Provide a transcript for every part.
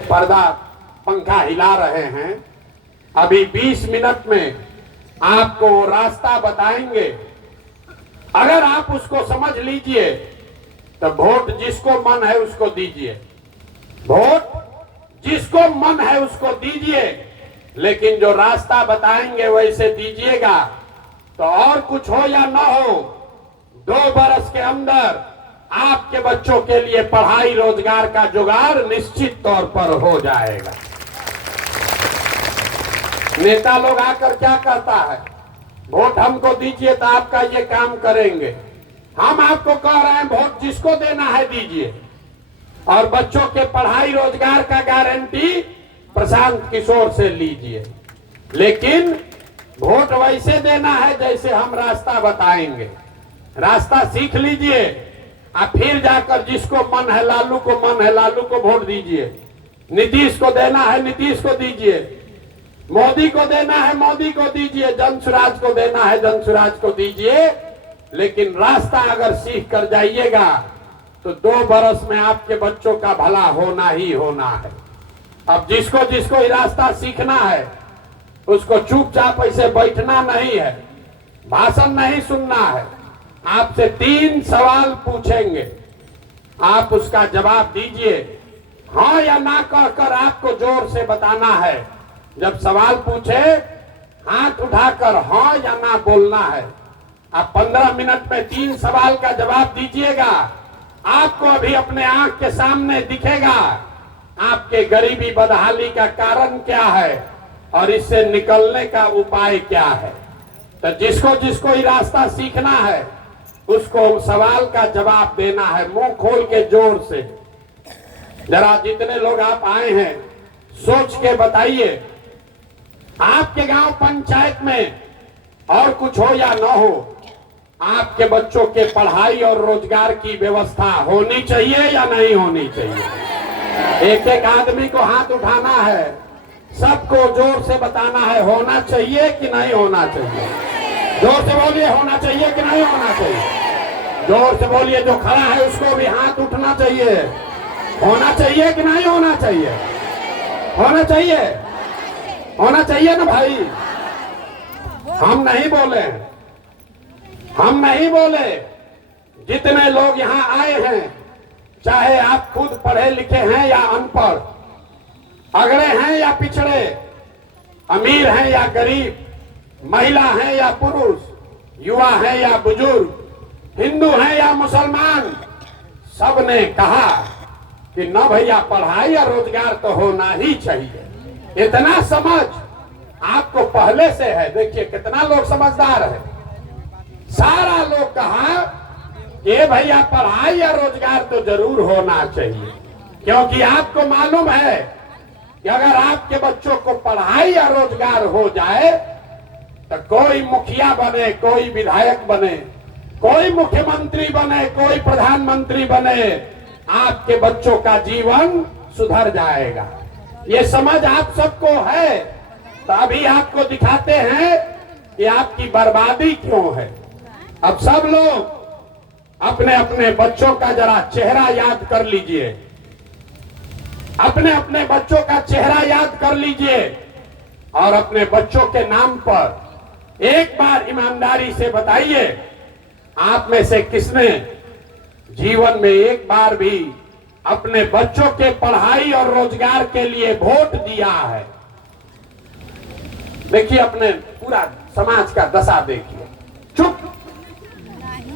पर्दा पंखा हिला रहे हैं। अभी 20 मिनट में आपको रास्ता बताएंगे। अगर आप उसको समझ लीजिए तो वोट जिसको मन है उसको दीजिए, वोट जिसको मन है उसको दीजिए, लेकिन जो रास्ता बताएंगे वैसे दीजिएगा। तो और कुछ हो या ना हो, 2 बरस के अंदर आपके बच्चों के लिए पढ़ाई रोजगार का जुगाड़ निश्चित तौर पर हो जाएगा। नेता लोग आकर क्या कहता है, वोट हमको दीजिए तो आपका ये काम करेंगे। हम आपको कह रहे हैं वोट जिसको देना है दीजिए, और बच्चों के पढ़ाई रोजगार का गारंटी प्रशांत किशोर से लीजिए। लेकिन वोट वैसे देना है जैसे हम रास्ता बताएंगे। रास्ता सीख लीजिए, आप फिर जाकर जिसको मन है, लालू को मन है लालू को वोट दीजिए, नीतीश को देना है नीतीश को दीजिए, मोदी को देना है मोदी को दीजिए, जनसुराज को देना है जनसुराज को दीजिए। लेकिन रास्ता अगर सीख कर जाइएगा तो 2 बरस में आपके बच्चों का भला होना ही होना है। अब जिसको जिसको ये रास्ता सीखना है उसको चुपचाप ऐसे बैठना नहीं है, भाषण नहीं सुनना है। आपसे 3 सवाल पूछेंगे, आप उसका जवाब दीजिए। हाँ या ना कहकर आपको जोर से बताना है। जब सवाल पूछे हाथ उठाकर हाँ या ना बोलना है। आप 15 मिनट में 3 सवाल का जवाब दीजिएगा। आपको अभी अपने आंख के सामने दिखेगा आपके गरीबी बदहाली का कारण क्या है और इससे निकलने का उपाय क्या है। तो जिसको जिसको ये रास्ता सीखना है उसको सवाल का जवाब देना है, मुंह खोल के जोर से। जरा जितने लोग आप आए हैं सोच के बताइए, आपके गांव पंचायत में और कुछ हो या न हो, आपके बच्चों के पढ़ाई और रोजगार की व्यवस्था होनी चाहिए या नहीं होनी चाहिए। एक एक आदमी को हाथ उठाना है, सबको जोर से बताना है होना चाहिए कि नहीं होना चाहिए। जोर से बोलिए, होना चाहिए कि नहीं होना चाहिए। जोर से बोलिए, जो खड़ा है उसको भी हाथ उठना चाहिए। होना चाहिए कि नहीं होना चाहिए। होना चाहिए, होना चाहिए ना भाई। हम नहीं बोले, हम नहीं बोले। जितने लोग यहाँ आए हैं, चाहे आप खुद पढ़े लिखे हैं या अनपढ़, अगड़े हैं या पिछड़े, अमीर हैं या गरीब, महिला हैं या पुरुष, युवा हैं या बुजुर्ग, हिंदू हैं या मुसलमान, सबने कहा कि न भैया पढ़ाई और रोजगार तो होना ही चाहिए। इतना समझ आपको पहले से है। देखिए कितना लोग समझदार है। सारा लोग कहा कि भैया पढ़ाई या रोजगार तो जरूर होना चाहिए, क्योंकि आपको मालूम है कि अगर आपके बच्चों को पढ़ाई या रोजगार हो जाए तो कोई मुखिया बने, कोई विधायक बने, कोई मुख्यमंत्री बने, कोई प्रधानमंत्री बने, आपके बच्चों का जीवन सुधर जाएगा। ये समझ आप सबको है, तो अभी आपको दिखाते हैं कि आपकी बर्बादी क्यों है। अब सब लोग अपने अपने बच्चों का जरा चेहरा याद कर लीजिए, अपने अपने बच्चों का चेहरा याद कर लीजिए और अपने बच्चों के नाम पर एक बार ईमानदारी से बताइए, आप में से किसने जीवन में एक बार भी अपने बच्चों के पढ़ाई और रोजगार के लिए वोट दिया है। देखिए अपने पूरा समाज का दशा देखिए, चुप,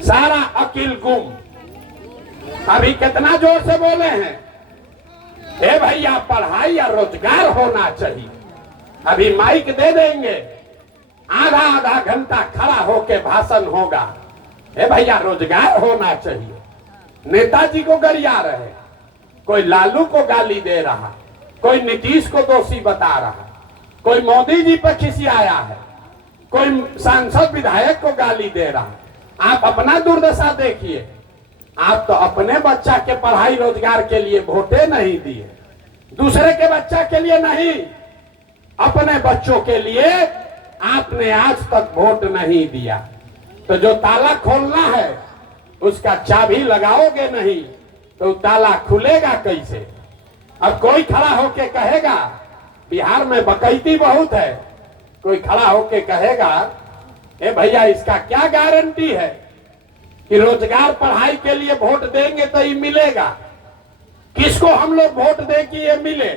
सारा अकिल गुम। अभी कितना जोर से बोले हैं, ए भैया पढ़ाई या रोजगार होना चाहिए। अभी माइक दे देंगे, आधा आधा घंटा खड़ा होके भाषण होगा, ए भैया रोजगार होना चाहिए। नेताजी को गरिया रहे, कोई लालू को गाली दे रहा, कोई नीतीश को दोषी बता रहा, कोई मोदी जी पर खिसियाया है, कोई सांसद विधायक को गाली दे रहा। आप अपना दुर्दशा देखिए। आप तो अपने बच्चा के पढ़ाई रोजगार के लिए वोटे नहीं दिए, दूसरे के बच्चा के लिए नहीं, अपने बच्चों के लिए आपने आज तक वोट नहीं दिया। तो जो ताला खोलना है उसका चाबी लगाओगे नहीं तो ताला खुलेगा कैसे। अब कोई खड़ा होके कहेगा बिहार में बकैती बहुत है, कोई खड़ा होके कहेगा ए भैया इसका क्या गारंटी है कि रोजगार पढ़ाई के लिए वोट देंगे तो ये मिलेगा। किसको हम लोग वोट दे कि ये मिले?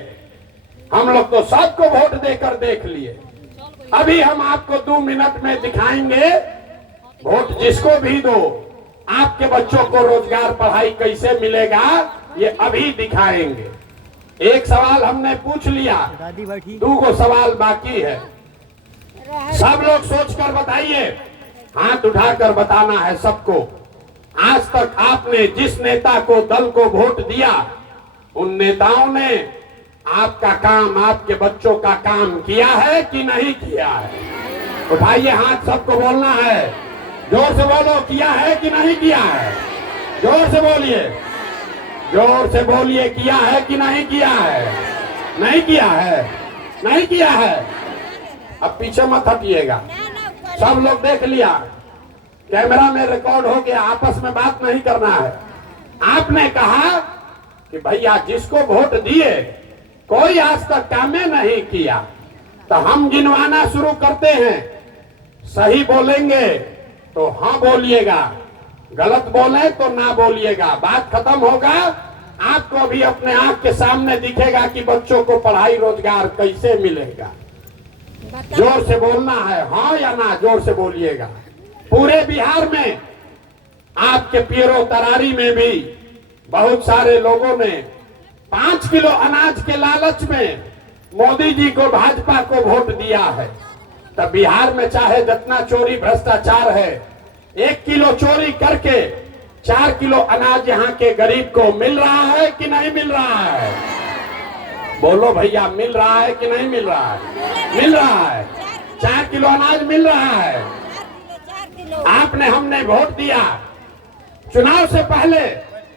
हम लोग तो सबको वोट देकर देख लिए। अभी हम आपको 2 मिनट में दिखाएंगे वोट जिसको भी दो आपके बच्चों को रोजगार पढ़ाई कैसे मिलेगा, ये अभी दिखाएंगे। एक सवाल हमने पूछ लिया, 2 सवाल बाकी है। सब लोग सोचकर बताइए, हाथ उठाकर बताना है सबको। आज तक आपने जिस नेता को दल को वोट दिया उन नेताओं ने आपका काम, आपके बच्चों का काम किया है कि नहीं किया है? उठाइए हाथ, सबको बोलना है। जोर से बोलो, किया है कि नहीं किया है? जोर से बोलिए, जोर से बोलिए, किया है कि नहीं किया है? नहीं किया है, नहीं किया है। अब पीछे मत हटिएगा, सब लोग देख लिया, कैमरा में रिकॉर्ड हो गया, आपस में बात नहीं करना है। आपने कहा कि भैया जिसको वोट दिए कोई आज तक कामे नहीं किया, तो हम गिनवाना शुरू करते हैं। सही बोलेंगे तो हाँ बोलिएगा, गलत बोले तो ना बोलिएगा। बात खत्म होगा, आपको भी अपने आंख के सामने दिखेगा कि बच्चों को पढ़ाई रोजगार कैसे मिलेगा। जोर से बोलना है, हाँ या ना, जोर से बोलिएगा। पूरे बिहार में, आपके पीरो तरारी में भी बहुत सारे लोगों ने 5 किलो अनाज के लालच में मोदी जी को, भाजपा को वोट दिया है। तब बिहार में चाहे जितना चोरी भ्रष्टाचार है, 1 किलो चोरी करके 4 किलो अनाज यहाँ के गरीब को मिल रहा है कि नहीं मिल रहा है? बोलो भैया, मिल रहा है कि नहीं मिल रहा है? मिल रहा है, 4 किलो अनाज मिल रहा है। आपने, हमने वोट दिया, चुनाव से पहले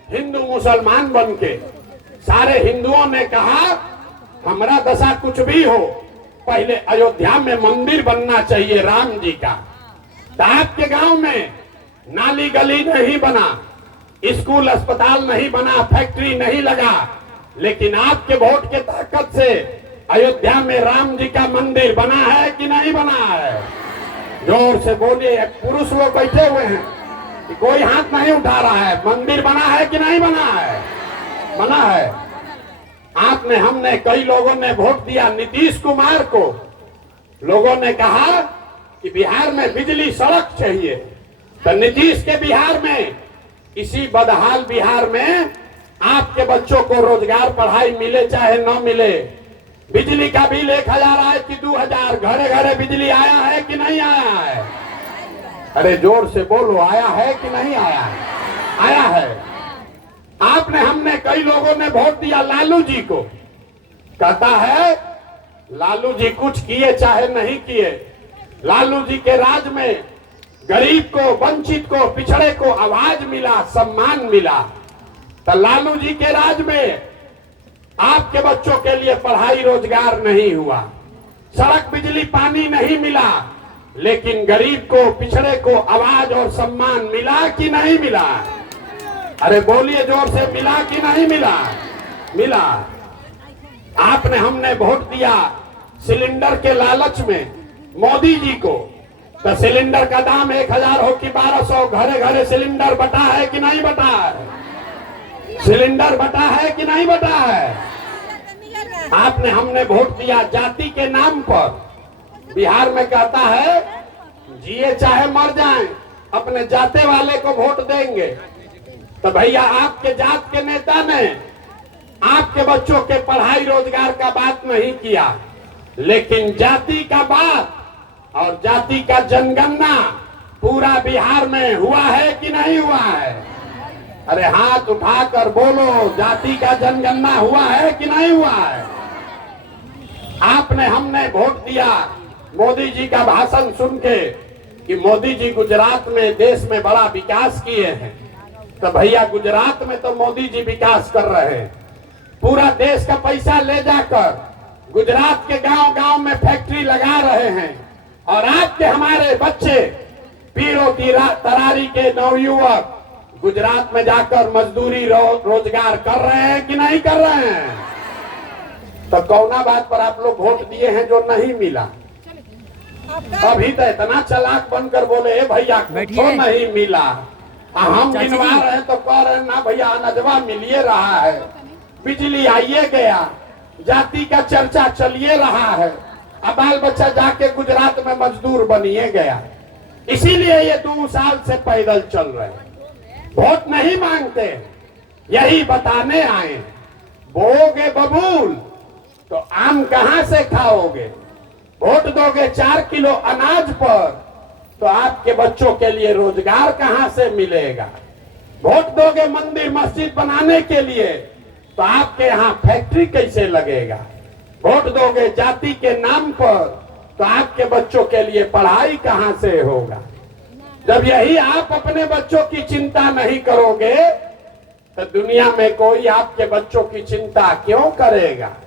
हिंदू मुसलमान बनके सारे हिंदुओं ने कहा हमारा दशा कुछ भी हो, पहले अयोध्या में मंदिर बनना चाहिए राम जी का। तो आपके गांव में नाली गली नहीं बना, स्कूल अस्पताल नहीं बना, फैक्ट्री नहीं लगा, लेकिन आपके वोट के ताकत से अयोध्या में राम जी का मंदिर बना है कि नहीं बना है? जोर से बोलिए, पुरुष लोग बैठे हुए हैं, कोई हाथ नहीं उठा रहा है। मंदिर बना है कि नहीं बना है? बना है। आपने, हमने, कई लोगों ने वोट दिया नीतीश कुमार को। लोगों ने कहा कि बिहार में बिजली सड़क चाहिए, तो नीतीश के बिहार में, इसी बदहाल बिहार में आपके बच्चों को रोजगार पढ़ाई मिले चाहे न मिले, बिजली का बिल 1000 आए कि 2000, घरे घरे बिजली आया है कि नहीं आया है? अरे जोर से बोलो, आया है कि नहीं आया है? आया है। आपने, हमने, कई लोगों ने वोट दिया लालू जी को। कहता है लालू जी कुछ किए चाहे नहीं किए, लालू जी के राज में गरीब को, वंचित को, पिछड़े को आवाज मिला, सम्मान मिला। तो लालू जी के राज में आपके बच्चों के लिए पढ़ाई रोजगार नहीं हुआ, सड़क बिजली पानी नहीं मिला, लेकिन गरीब को, पिछड़े को आवाज और सम्मान मिला कि नहीं मिला? अरे बोलिए जोर से, मिला कि नहीं मिला? मिला। आपने, हमने वोट दिया सिलेंडर के लालच में मोदी जी को। तो सिलेंडर का दाम 1000 हो कि 1200, घरे घरे सिलेंडर बटा है कि नहीं बटा है? सिलेंडर बटा है कि नहीं बटा है? आपने, हमने वोट दिया जाति के नाम पर। बिहार में कहता है जिए चाहे मर जाएं, अपने जाते वाले को वोट देंगे। तो भैया आपके जात के नेता ने आपके बच्चों के पढ़ाई रोजगार का बात नहीं किया, लेकिन जाति का बात और जाति का जनगणना पूरा बिहार में हुआ है कि नहीं हुआ है? अरे हाथ उठाकर बोलो, जाति का जनगणना हुआ है कि नहीं हुआ है? आपने, हमने वोट दिया मोदी जी का भाषण सुन के कि मोदी जी गुजरात में, देश में बड़ा विकास किए हैं। तो भैया गुजरात में तो मोदी जी विकास कर रहे हैं, पूरा देश का पैसा ले जाकर गुजरात के गांव गांव में फैक्ट्री लगा रहे हैं, और आपके, हमारे बच्चे, पीरो तरारी के नवयुवक गुजरात में जाकर मजदूरी रोजगार कर रहे हैं कि नहीं कर रहे हैं? तो कौना बात पर आप लोग वोट दिए हैं जो नहीं मिला? अभी तो इतना चालाक बनकर बोले भैया तो नहीं मिला, हम गिनवा रहे तो कह रहे ना भैया अनजवा मिलिए रहा है, बिजली आइए गया, जाति का चर्चा चलिए रहा है, अब बाल बच्चा जाके गुजरात में मजदूर बनिए गया। इसीलिए ये 2 साल से पैदल चल रहे हैं, वोट नहीं मांगते, यही बताने आए। बोगे बबूल तो आम कहां से खाओगे? वोट दोगे 4 किलो अनाज पर तो आपके बच्चों के लिए रोजगार कहां से मिलेगा? वोट दोगे मंदिर मस्जिद बनाने के लिए तो आपके यहाँ फैक्ट्री कैसे लगेगा? वोट दोगे जाति के नाम पर तो आपके बच्चों के लिए पढ़ाई कहां से होगा? जब यही आप अपने बच्चों की चिंता नहीं करोगे तो दुनिया में कोई आपके बच्चों की चिंता क्यों करेगा?